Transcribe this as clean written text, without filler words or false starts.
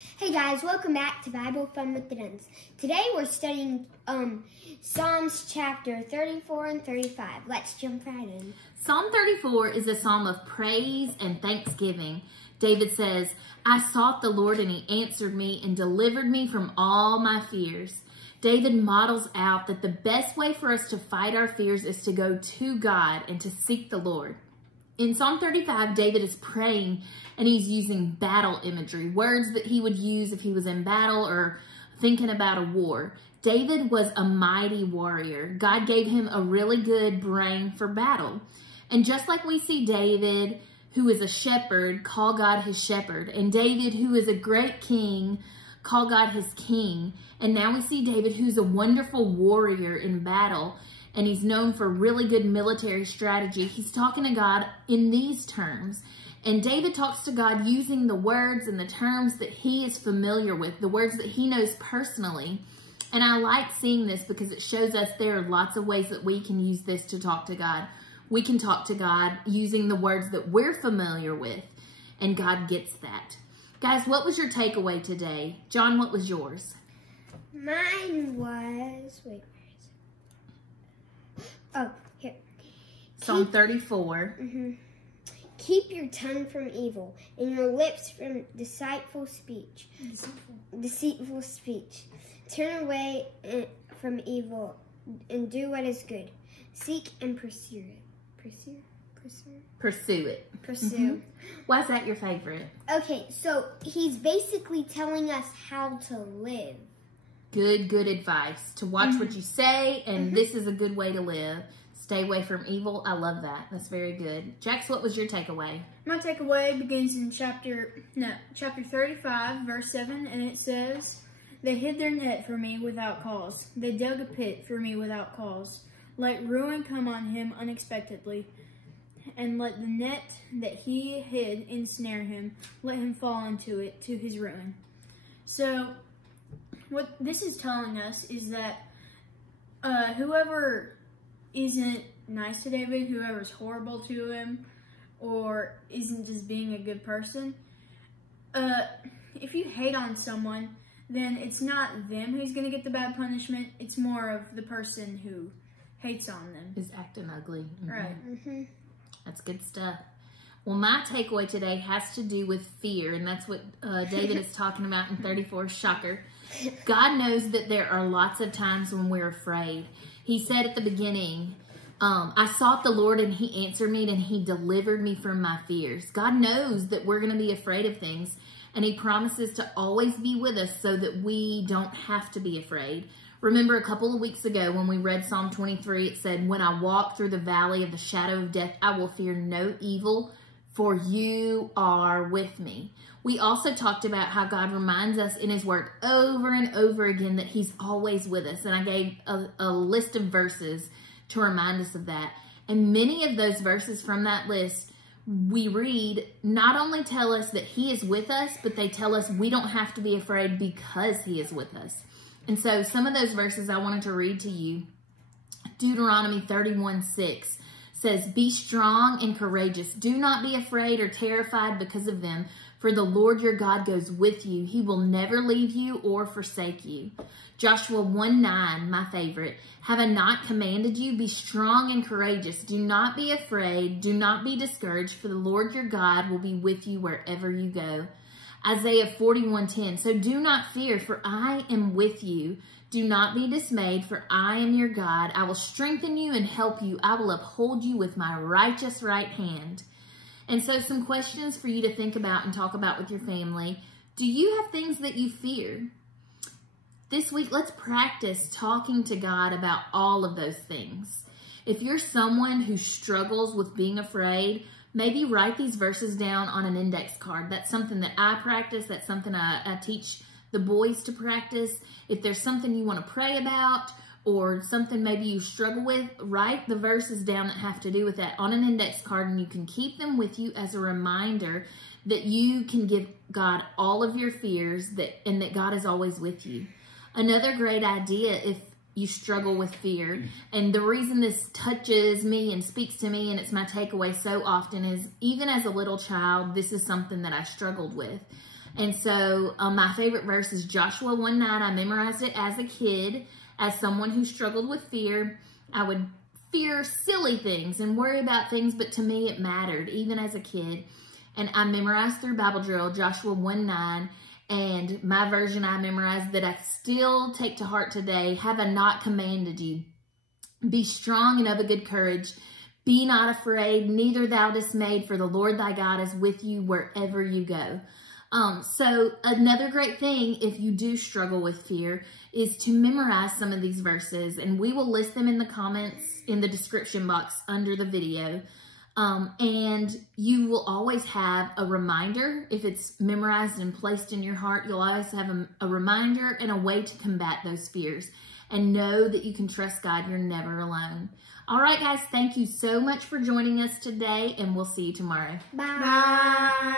Hey guys, welcome back to Bible Fun with the Duns. Today we're studying Psalms chapter 34 and 35. Let's jump right in. Psalm 34 is a psalm of praise and thanksgiving. David says, I sought the Lord and he answered me and delivered me from all my fears. David models out that the best way for us to fight our fears is to go to God and to seek the Lord. In Psalm 35, David is praying and he's using battle imagery, words that he would use if he was in battle or thinking about a war. David was a mighty warrior. God gave him a really good brain for battle. And just like we see David, who is a shepherd, call God his shepherd, and David, who is a great king, call God his king. And now we see David, who's a wonderful warrior in battle, and he's known for really good military strategy. He's talking to God in these terms. And David talks to God using the words and the terms that he is familiar with, the words that he knows personally. And I like seeing this because it shows us there are lots of ways that we can use this to talk to God. We can talk to God using the words that we're familiar with, and God gets that. Guys, what was your takeaway today? John, what was yours? Mine was, wait, where is it? Oh, here. Psalm 34. Keep your tongue from evil and your lips from deceitful speech. Deceitful speech. Turn away from evil and do what is good. Seek and pursue it. Pursue it. Why is that your favorite? Okay, so he's basically telling us how to live. Good advice. To watch what you say, and this is a good way to live. Stay away from evil. I love that. That's very good. Jax, what was your takeaway? My takeaway begins in chapter 35, verse 7, and it says, They hid their net for me without cause. They dug a pit for me without cause. Let ruin come on him unexpectedly, and let the net that he hid ensnare him. Let him fall into it to his ruin. So, what this is telling us is that whoever isn't nice to David, whoever's horrible to him, or isn't just being a good person, if you hate on someone, then it's not them who's going to get the bad punishment. It's more of the person who hates on them. Is acting ugly. Right. That's good stuff. Well, my takeaway today has to do with fear, and that's what David is talking about in 34. Shocker. God knows that there are lots of times when we're afraid. He said at the beginning, I sought the Lord and he answered me and he delivered me from my fears. God knows that we're going to be afraid of things, and he promises to always be with us so that we don't have to be afraid. Remember a couple of weeks ago when we read Psalm 23, it said, When I walk through the valley of the shadow of death, I will fear no evil, for you are with me. We also talked about how God reminds us in his word over and over again that he's always with us. And I gave a list of verses to remind us of that. And many of those verses from that list we read not only tell us that he is with us, but they tell us we don't have to be afraid because he is with us. And so some of those verses I wanted to read to you. Deuteronomy 31:6 says, Be strong and courageous. Do not be afraid or terrified because of them, for the Lord your God goes with you. He will never leave you or forsake you. Joshua 1:9, my favorite. Have I not commanded you? Be strong and courageous. Do not be afraid. Do not be discouraged, for the Lord your God will be with you wherever you go. Isaiah 41:10. So do not fear, for I am with you. Do not be dismayed, for I am your God. I will strengthen you and help you. I will uphold you with my righteous right hand. And so some questions for you to think about and talk about with your family. Do you have things that you fear? This week, let's practice talking to God about all of those things. If you're someone who struggles with being afraid, maybe write these verses down on an index card. That's something that I practice. That's something I teach the boys to practice. If there's something you want to pray about or something maybe you struggle with, write the verses down that have to do with that on an index card, and you can keep them with you as a reminder that you can give God all of your fears and that God is always with you. Another great idea if you struggle with fear, and the reason this touches me and speaks to me and it's my takeaway so often is even as a little child, this is something that I struggled with. And so my favorite verse is Joshua 1:9. I memorized it as a kid. As someone who struggled with fear, I would fear silly things and worry about things, but to me it mattered, even as a kid. And I memorized through Bible drill Joshua 1:9, and my version I memorized that I still take to heart today. Have I not commanded you? Be strong and of a good courage. Be not afraid, neither thou dismayed, for the Lord thy God is with you wherever you go. So another great thing, if you do struggle with fear, is to memorize some of these verses, and we will list them in the comments in the description box under the video. And you will always have a reminder. If it's memorized and placed in your heart, you'll always have a reminder and a way to combat those fears. And know that you can trust God. You're never alone. All right, guys, thank you so much for joining us today, and we'll see you tomorrow. Bye. Bye.